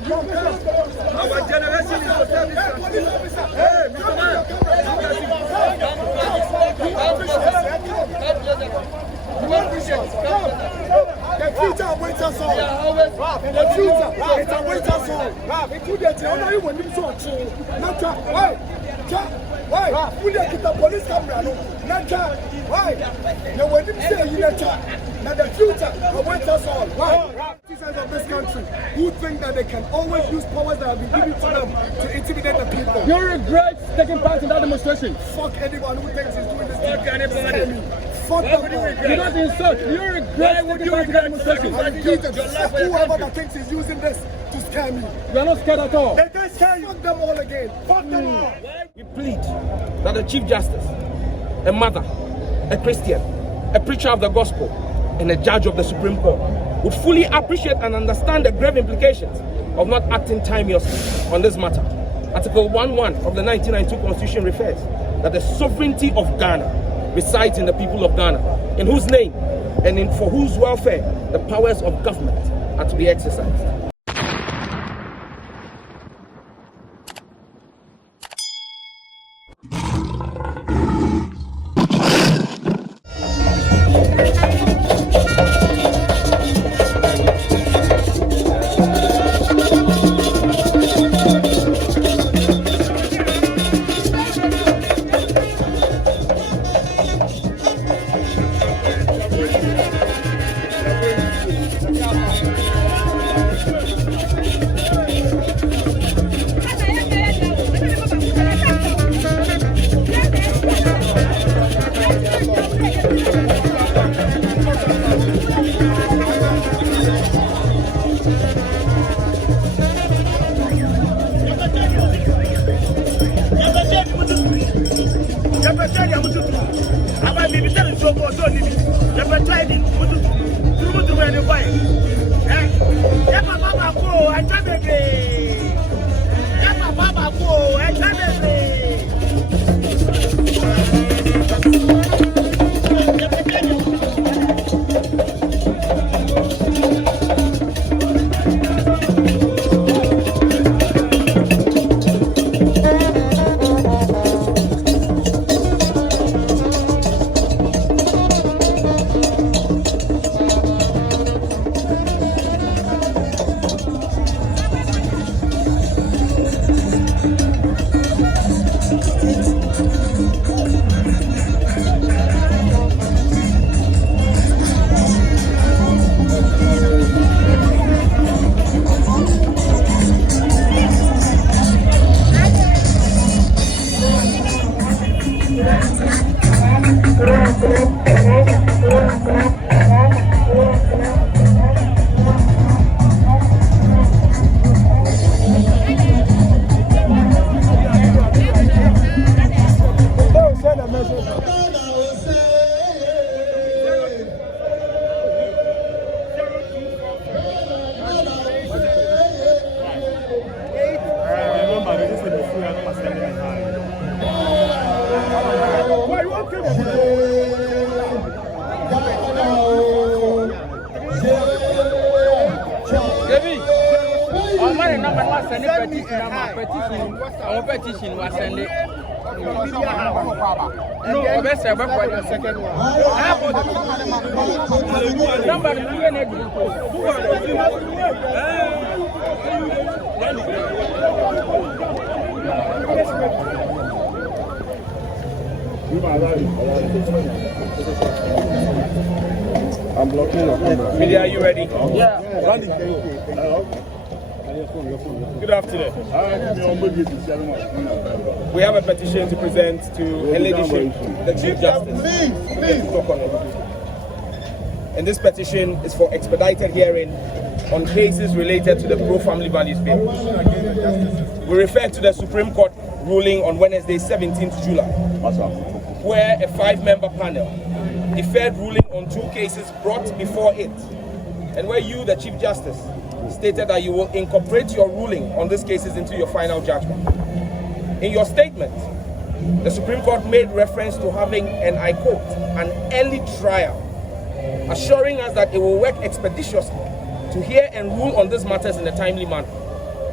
Our generation is to serve this country. Hey, Mr. Man. The future awaits us all. The future awaits us all. Why? Who they put the police camera? Why? Now when you say you now the future awaits us all. Why? Citizens of this country who think that they can always use powers that have been given to them to intimidate the people. You regret taking part in that demonstration? Fuck anyone who thinks he's doing this. Fuck anybody. Fuck them. You don't insult. You regret taking part in that demonstration? Fuck whoever that thinks he's using this to scare me. We are not scared at all. They can scare you. Fuck them all again. Fuck them all. We plead that the Chief Justice, a mother, a Christian, a preacher of the gospel, and a judge of the Supreme Court would fully appreciate and understand the grave implications of not acting timeously on this matter. Article 1.1 of the 1992 Constitution refers that the sovereignty of Ghana resides in the people of Ghana, in whose name and for whose welfare the powers of government are to be exercised. Petition was sent it. No, best ever for the second one. Somebody I'm blocking your camera. Media, are you ready? Yeah. Good afternoon. We have a petition to present to a ladyship, the Chief Justice. Please talk on it. And this petition is for expedited hearing on cases related to the pro-family values bill. We refer to the Supreme Court ruling on Wednesday, 17th July, where a 5-member panel deferred ruling on 2 cases brought before it, and where you, the Chief Justice, stated that you will incorporate your ruling on these cases into your final judgment. In your statement, the Supreme Court made reference to having, and I quote, an early trial, assuring us that it will work expeditiously to hear and rule on these matters in a timely manner.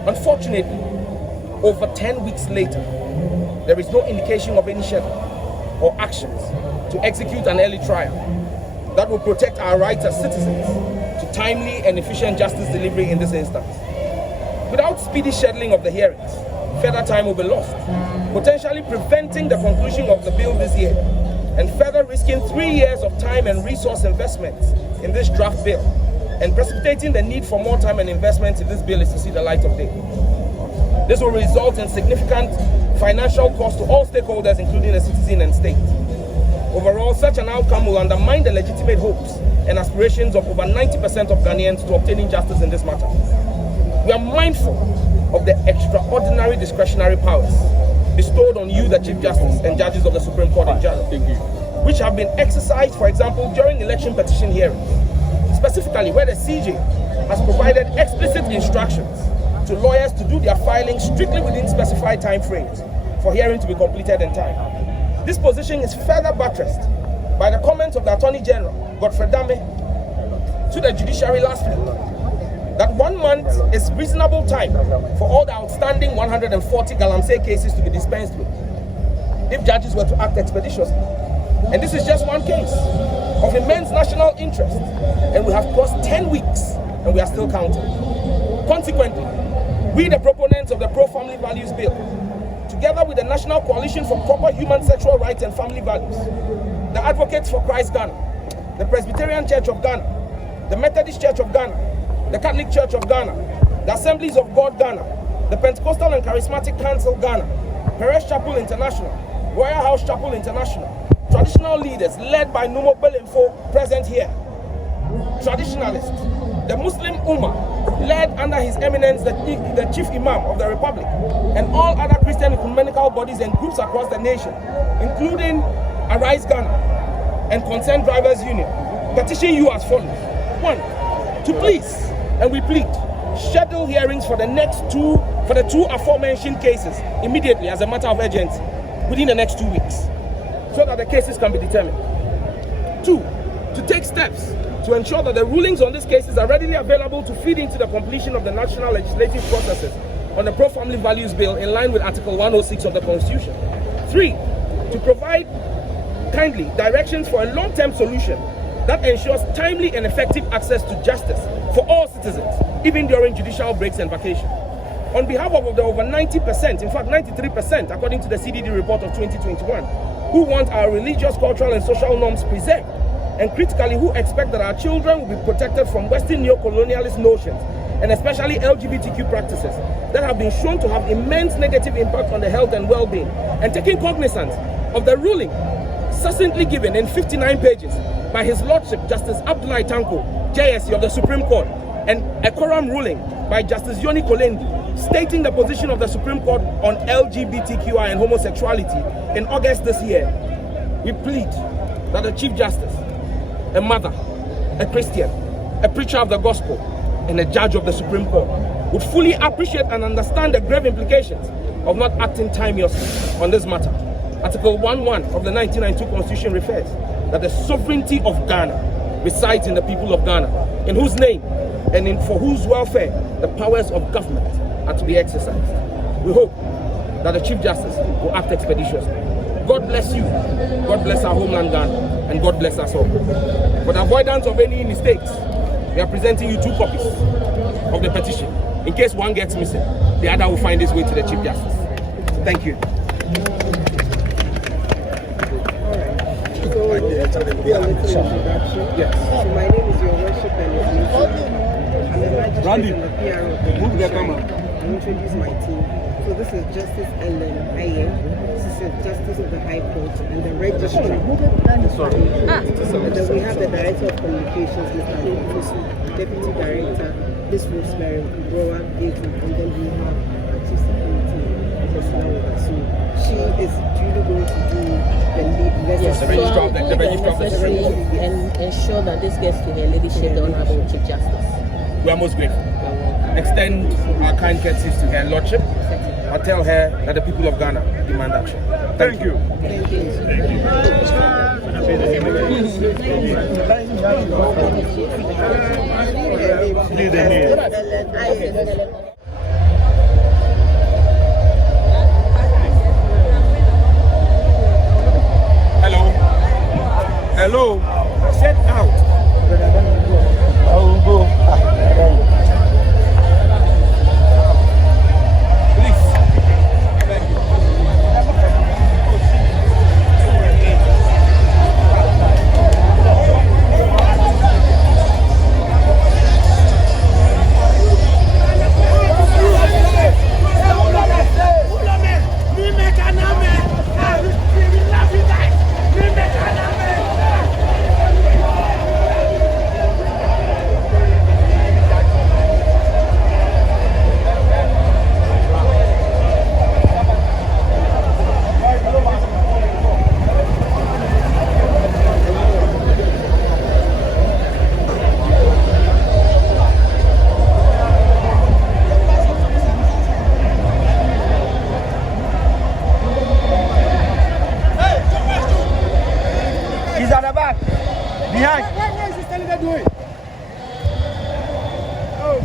Unfortunately, over 10 weeks later, there is no indication of any schedule or actions to execute an early trial that will protect our rights as citizens to timely and efficient justice delivery in this instance. Without speedy scheduling of the hearings, further time will be lost, potentially preventing the conclusion of the bill this year, and further risking 3 years of time and resource investments in this draft bill, and precipitating the need for more time and investment if this bill is to see the light of day. This will result in significant financial cost to all stakeholders, including the citizen and state. Overall, such an outcome will undermine the legitimate hopes and aspirations of over 90% of Ghanaians to obtaining justice in this matter. We are mindful of the extraordinary discretionary powers bestowed on you, the Chief Justice, and judges of the Supreme Court in general, which have been exercised, for example, during election petition hearings, specifically where the CJ has provided explicit instructions to lawyers to do their filing strictly within specified time frames for hearing to be completed in time. This position is further buttressed by the comments of the Attorney General, Godfrey Dame, to the judiciary last week, that 1 month is reasonable time for all the outstanding 140 Galamsey cases to be dispensed with, if judges were to act expeditiously. And this is just one case of immense national interest, and we have crossed 10 weeks and we are still counting. Consequently, we, the proponents of the Pro-Family Values Bill, together with the National Coalition for Proper Human Sexual Rights and Family Values, the Advocates for Christ Ghana, the Presbyterian Church of Ghana, the Methodist Church of Ghana, the Catholic Church of Ghana, the Assemblies of God Ghana, the Pentecostal and Charismatic Council Ghana, Perez Chapel International, Royal House Chapel International, traditional leaders led by Numo Belemfo present here, traditionalists, the Muslim Ummah led under His Eminence the Chief Imam of the Republic, and all other Christian ecumenical bodies and groups across the nation, including Arise Ghana and Concerned Drivers Union, petition you as follows. 1, to please, and we plead, schedule hearings for the two aforementioned cases immediately as a matter of urgency within the next 2 weeks, so that the cases can be determined. 2, to take steps to ensure that the rulings on these cases are readily available to feed into the completion of the national legislative processes on the Pro-Family Values Bill in line with Article 106 of the Constitution. 3, to provide kindly directions for a long-term solution that ensures timely and effective access to justice for all citizens, even during judicial breaks and vacation. On behalf of the over 90%, in fact 93%, according to the CDD report of 2021, who want our religious, cultural, and social norms preserved, and critically who expect that our children will be protected from Western neo-colonialist notions, and especially LGBTQ practices that have been shown to have immense negative impact on the health and well-being, and taking cognizance of the ruling succinctly given in 59 pages by His Lordship Justice Abdullahi Tanko, JSC of the Supreme Court, and a quorum ruling by Justice Yoni Kolendi stating the position of the Supreme Court on LGBTQI and homosexuality in August this year, we plead that the Chief Justice, a mother, a Christian, a preacher of the gospel, and a judge of the Supreme Court would fully appreciate and understand the grave implications of not acting timeously on this matter. Article 1.1 of the 1992 Constitution refers that the sovereignty of Ghana resides in the people of Ghana, in whose name and for whose welfare the powers of government are to be exercised. We hope that the Chief Justice will act expeditiously. God bless you, God bless our homeland Ghana, and God bless us all. For the avoidance of any mistakes, we are presenting you 2 copies of the petition. In case one gets missing, the other will find its way to the Chief Justice. Thank you. Yes. So my name is Your Worship and I'm a magistrate and the PR of the judiciary. I'll introduce my team. So this is Justice Ellen Aye, this is Justice of the High Court and the Registrar. And then we have the Director of Communications, Mr. Petition, Deputy Director, Ms. Rosemary Kubrowa, and then we have Chief Security personnel with us. So she is duly going to do the lead and ensure that this gets to her ladyship, the Honorable Chief Justice. We are most grateful. Extend our kind courtesies to her Lordship. I'll tell her that the people of Ghana demand action. Thank you. Thank you. Thank you.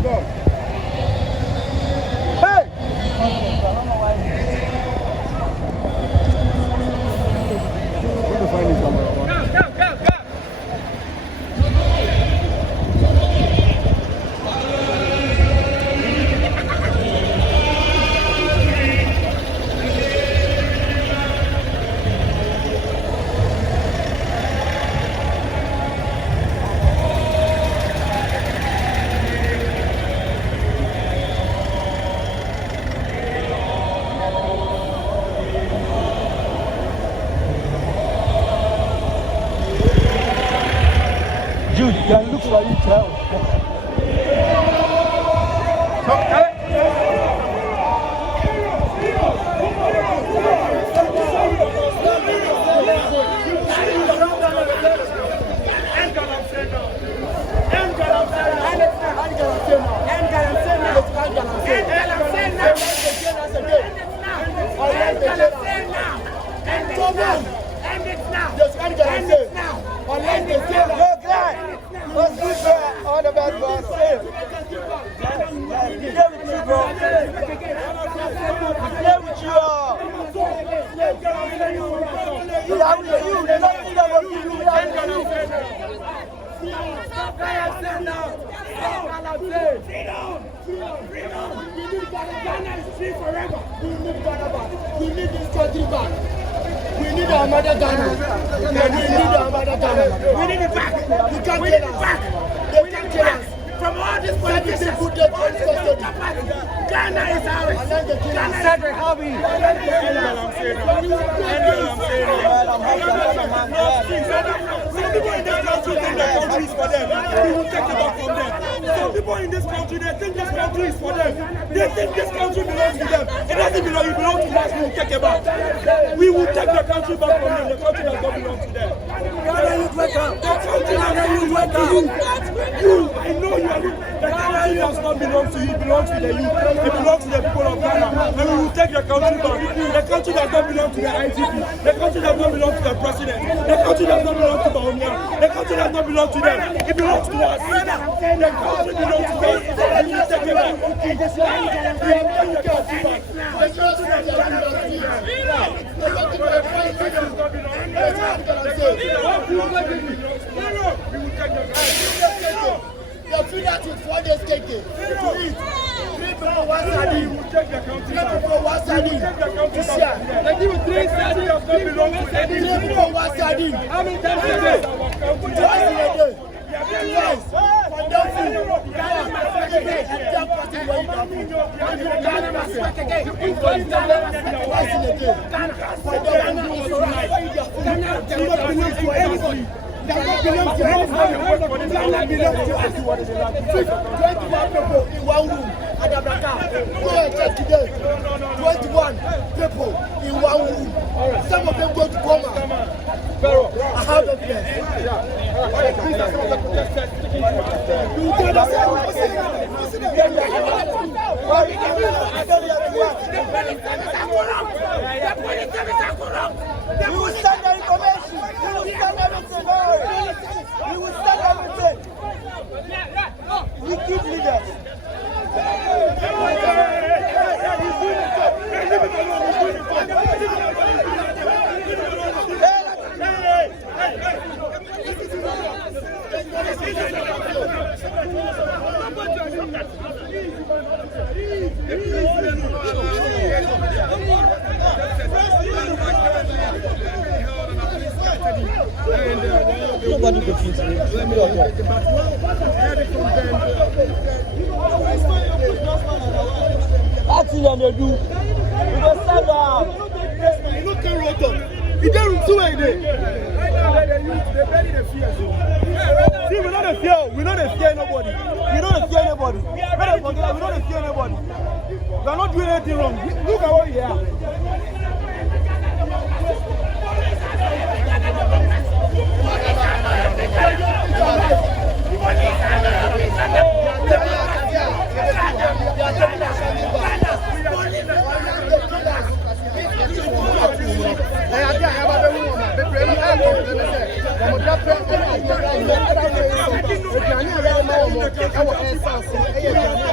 Jude, can look for you tell. All the bad boys say. We there with you, bro. We there with you all. We are with you. There's nothing about you. We are with you. We need this country back. We need our mother Ghana. We need our mother Ghana. We need it back. You can't kill us. They can't kill us. From all these politicians, Ghana is ours. Ghana Cedric, Hobby. Some people in this country think the country is for them. We will take it back from them. Some people in this country, they think this country is for them. They think this country belongs to them. It doesn't belong, it belongs to us. We will take it back. We will take the country back from them. The country does not belong to them. Ghana, you wake up. The country you, I know you are. The country does not belong to you. It belongs to the youth. It belongs to the people of Ghana. And we will take the country back. The country does not belong to the IGP. The country does not belong to the president. The country does not belong to Baumia. The country does not belong to them. It belongs to us. The country belongs to us. And we will take it back. We will take the country back. The country does not belong to you. The food that is 4 days taken to eat. 3 people one sardine. 3 people one sardine. This year, they give you 3 sardines. 3 people one sardine. How many times a day? Twice in a day. Twice. For them food. Ghana must work again. And their party will eat that food. Ghana must work again. Twice in a day. For them food also right. Ghana does not belong to anybody. Does not belong to anybody. Ghana belongs to us. 21 people in one room at Abraka. Go and check today. 21 people in one room. Some of them go to coma. I have evidence. We will send the information. We will send everything. We will send everything. We keep leaders. Nobody confused me. Let me know. That's what they do. We go stand up. You don't care what up. You don't do anything. They bury the fear. See, we're not a fear. We're not a fear nobody. We don't fear anybody. We don't fear anybody. We are not doing anything wrong. Look at what we are.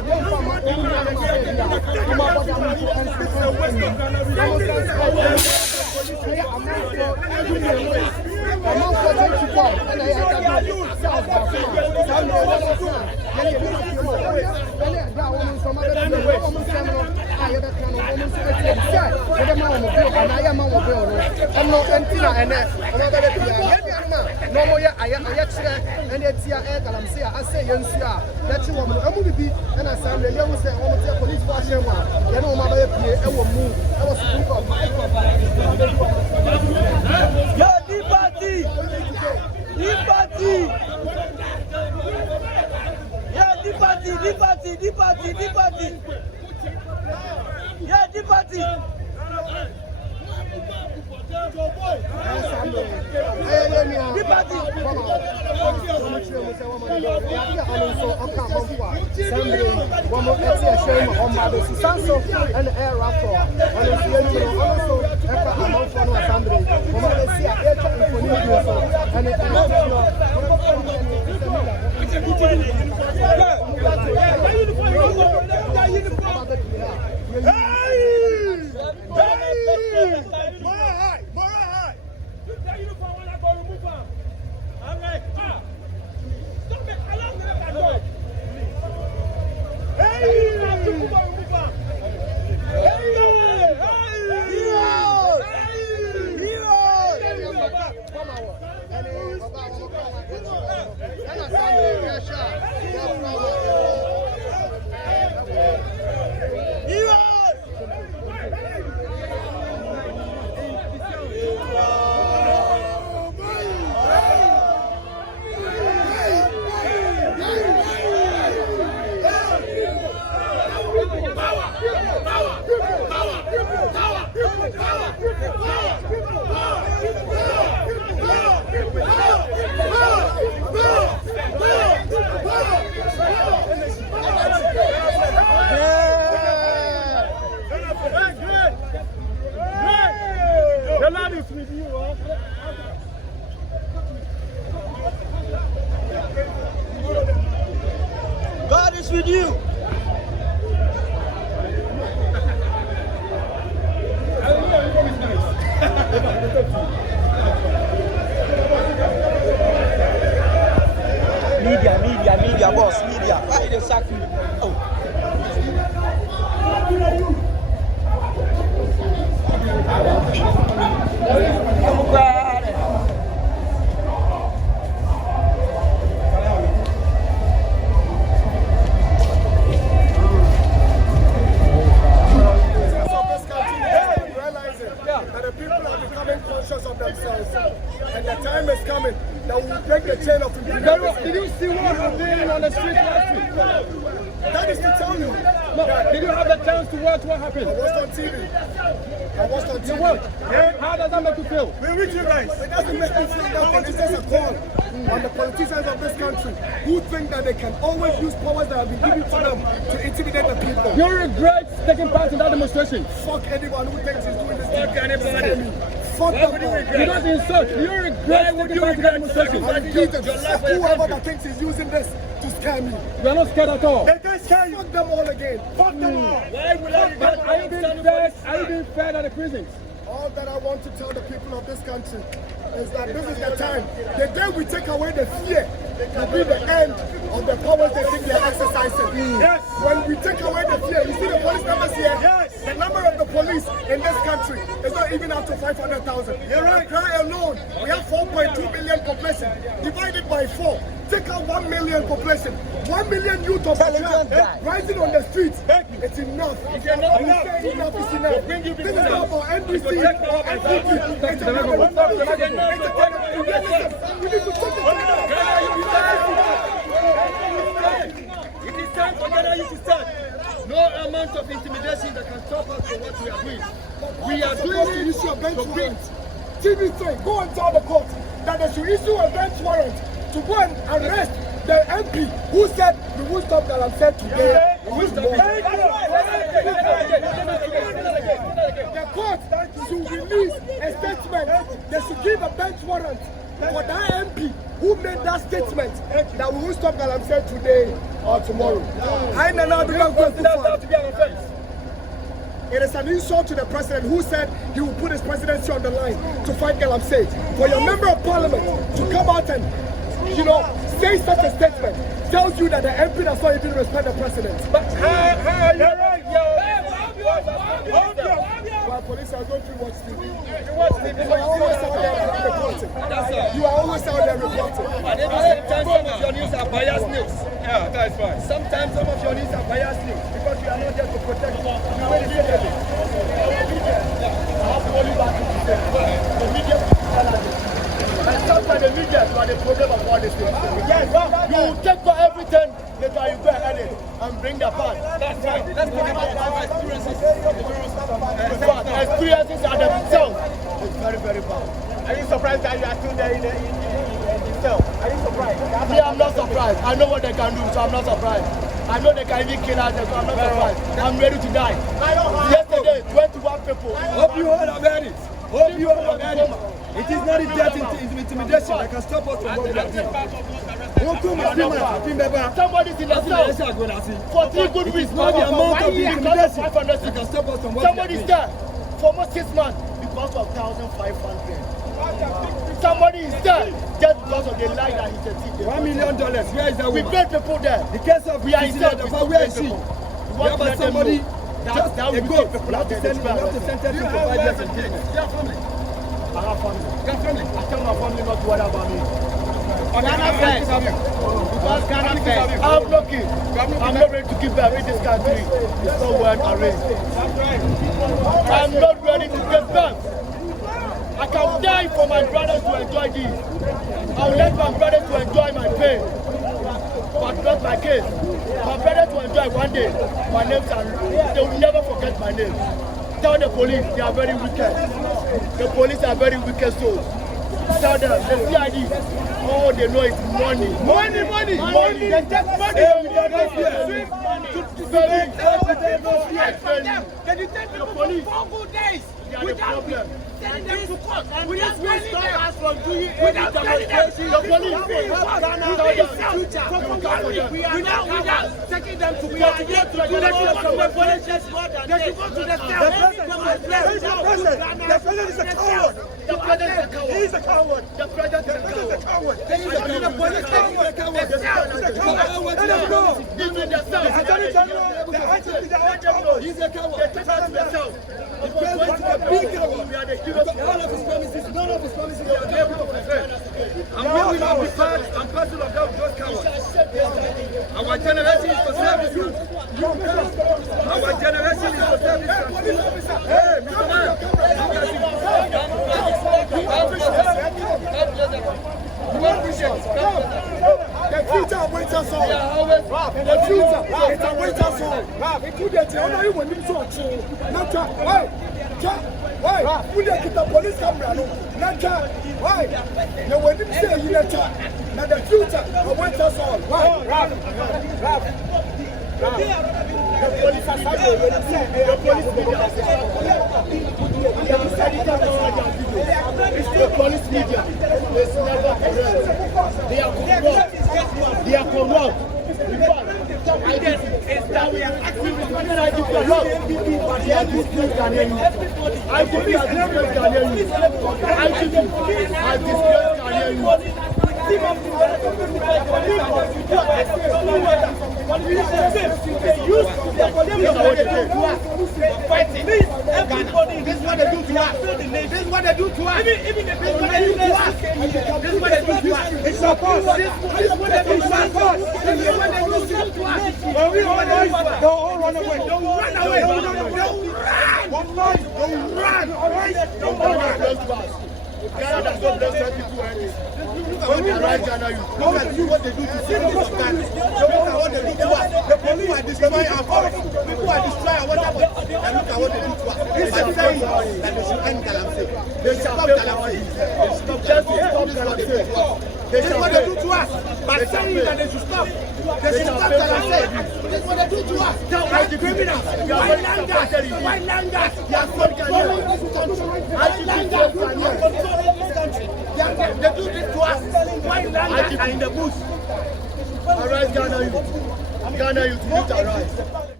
God is with you. Media, boss, media. Why they sack you? Oh. Of themselves, and the time is coming that we will break the chain of impunity. Did you see what happened on the street last week? That is to tell you. No, did you have the chance to watch what happened? I watched on TV. You what? Yeah. How does that make you feel? We're with you guys. It doesn't make me feel that this is a call on the politicians of this country who think that they can always use powers that have been given to them to intimidate the people. You regret taking part in that demonstration? Fuck anyone who thinks he's doing this. Fuck anybody. Fuck them all. You don't insult. You regret taking part in that demonstration? I repeat it. Fuck whoever that thinks he's using this to scare me. You are not scared at all. They can scare you. Fuck them all again. Fuck them all. Why will I Are you being fed at the prisons? All that I want to tell the people of this country is that this is the time. The day we take away the fear will be the end of the powers they think they're exercising. Yes. When we take away the fear, you see the police numbers here? Yes. The number of the police in this country is not even up to 500,000. You're right. Cry alone. We have 4.2 million population. Divided by 4. Take out 1 million population. 1 million youth of rising on the streets. It's enough. Enough is enough. This is not for NBC or NBC. It's enough. We need to take It is time for Ghana to start. No amount of intimidation that can stop us from what we are doing. We are doing to issue a bench warrant. TV3, go and tell the court that they should issue a bench warrant to go and arrest the MP who said we will stop Galamsey today. The court should release a statement. They should give a bench warrant for that MP who made that statement that we will stop Galamsey today or tomorrow. I know do not go too far. It is an insult to the president who said he will put his presidency on the line to fight Galamsey. For your member of parliament to come out and, saying such a statement tells you that the MP does not even respect the president. But how you're right, Well, police are going to watch TV. You watch TV. You are always out there reporting. You are always out there reporting. And at the same time, some of your news are biased news. Yeah, that's fine. Sometimes some of your news are biased news because you are not there to protect the way they say it. I have to only back to say the media and sometimes the media are the problem of all these things. Yes, you take for everything, later you go ahead and bring the part. That's right. Let's talk about experiences. Experiences are themselves. It's very, very bad. Are you surprised that you are still there in the cell? Are you surprised? Me, I'm not surprised. I know what they can do, so I'm not surprised. I know they can even kill us, so I'm not surprised. I'm ready to die. Yesterday, 21 people. Hope you all about it. Hope you all about it. It is not death intimidation that can stop us from what we are doing. Somebody's in the cell for 3 good weeks. Not the amount of intimidation that can stop us from what we are Somebody's doing. there for almost 6 months because of 1,500. Somebody is there just because of the lie that he's a thief. $1 million. Where is that We woman? paid people there. The case of We are in Petition, jail. where is she? We We want to have let them somebody know just that a we goat. people We have to are send him. We have to sentence him for 5 years in jail. You have family. I have family. You have family. I tell my family not to worry about me. Ghana first. Because Ghana first. I'm lucky. I'm not ready to give back in this country. It's not well arranged. I'm not ready to get back. I can die for my brothers to enjoy this. I will let my brothers to enjoy my pain. But not my case. My brothers will enjoy one day. My names are, they will never forget my name. Tell the police they are very wicked. The police are very wicked souls. Tell them, the CID, all they know is money. Money, money, money. They take money from the Can you take people for 4 good days without sending them to court? Without sending them from doing without demonstration. The police without taking them to court. They should go to the police station. They should go to the cell. The president is a coward. The president is a coward. He is a coward. The president is a coward. He is a coward. The police is a coward. Let him go. Even the cell. The attorney general, the IGP, he's a coward. They take us to the cell. The president is a big coward. We are the heroes. All of his promises, none of his promises They are are able to fulfill. And we will not be part and parcel of those cowards. Our generation is to serve this country. Our generation is to serve this country. Hey, Mr. The future awaits us all. The future awaits us all. Including the honor you when you talk to. Not why? Why? When you get the police camera, not why? Now when you say you not now the future awaits us all. Why? The police are saying the police media. It's the police media. It's never correct. They are corrupt. They are corrupt. I that we are activists. I give a lot. But they are disgraced Ghanaians. I give you a disgraced Ghanaians. I disgraced Ghanaians. Everybody, this is what they do to us. This is what they do to us. Even if this is what they do to us. This is what they do to us. It's our cause. This is what they do to us. This is what they do to us. When we run away, they'll all run away. Don't run away. Don't run. Don't run. All right? Don't run. Ghana does not bless people anything. When we run Ghana, look at what they do to citizens of Ghana. Look at what they do to us. The police are destroying our forests. People are destroying our water. And look at what they do to us. This is saying that they should end Galamsey. They should stop Galamsey. They should stop Galamsey. This is what they do to us. By saying that they should stop. They should stop Galamsey. This is what they do to us. As the criminals. White landers. White landers. They are controlling this country. White landers are controlling this country. They do this to us. White landers are in the bush. Arise, Ghana youth. Ghana youth, you need to arise.